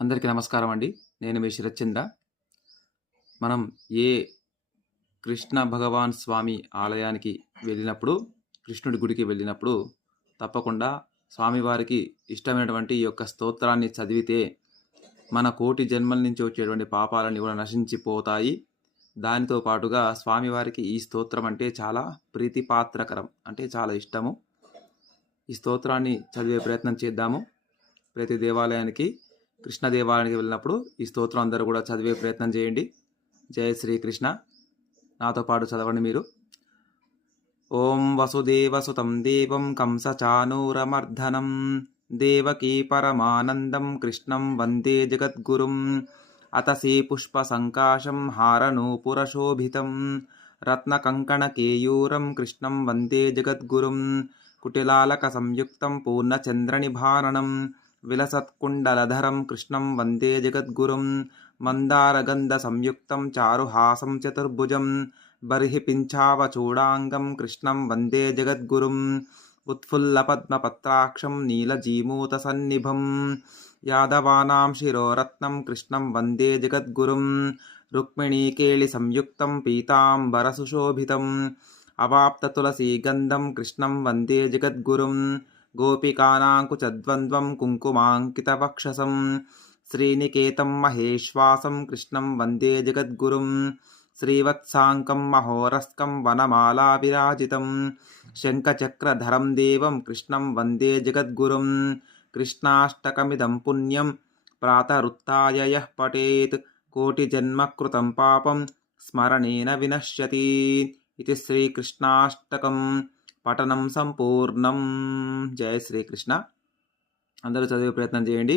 అందరికీ నమస్కారం అండి. నేను మీ శరత్చంద్ర. మనం ఏ కృష్ణ భగవాన్ స్వామి ఆలయానికి వెళ్ళినప్పుడు, కృష్ణుడి గుడికి వెళ్ళినప్పుడు తప్పకుండా స్వామివారికి ఇష్టమైనటువంటి ఈ యొక్క స్తోత్రాన్ని చదివితే మన కోటి జన్మల నుంచి వచ్చేటువంటి పాపాలన్నీ కూడా నశించిపోతాయి. దానితో పాటుగా స్వామివారికి ఈ స్తోత్రం అంటే చాలా ప్రీతిపాత్రకరం, అంటే చాలా ఇష్టము. ఈ స్తోత్రాన్ని చదివే ప్రయత్నం చేద్దాము. ప్రతి దేవాలయానికి, కృష్ణ దేవాలయానికి వెళ్ళినప్పుడు ఈ స్తోత్రం అందరూ కూడా చదివే ప్రయత్నం చేయండి. జయ శ్రీకృష్ణ. నాతో పాటు చదవండి మీరు. ఓం వసుదేవసుతం దేవం కంసచానూరమర్ధనం దేవకీ పరమానందం కృష్ణం వందే జగద్గురుం అతసీ పుష్పసంకాశం హారనూపురశోభితం రత్నకంకణకేయూరం కృష్ణం వందే జగద్గురుం కుటిలాలక సంయుక్తం పూర్ణచంద్రనిభారణం విలసత్కుండలధరం కృష్ణం వందే జగద్గురుం మందారగంధ సంయుక్తం చారుహాసం చతుర్భుజం బర్హి పింఛావచూడాంగం కృష్ణం వందే జగద్గురుం ఉత్ఫుల్లపద్మపత్రాక్షం నీలజీమూతసన్నిభం యాదవానాం శిరోరత్నం కృష్ణం వందే జగద్గురుం రుక్మిణీకేళి సంయుక్తం పీతాంబరసుశోభితం అవాప్తతులసీగంధం కృష్ణం వందే జగద్గురుం గోపికానాంకుచద్వంద్వం కుంకుమాంకితవక్షసం శ్రీనికేతం మహేశ్వాసం కృష్ణం వందే జగద్గురుం శ్రీవత్సాంకం మహోరస్కం వనమాలా విరాజితం శంఖచక్రధరం దేవం కృష్ణం వందే జగద్గురుం కృష్ణాష్టకమిదం పుణ్యం ప్రాతరుత్థాయ యః పఠేత్ కోటిజన్మకృతం పాపం స్మరణేన వినశ్యతి. ఇది శ్రీకృష్ణాష్టకం పఠనం సంపూర్ణం. జయ శ్రీకృష్ణ. అందరూ చదివే ప్రయత్నం చేయండి.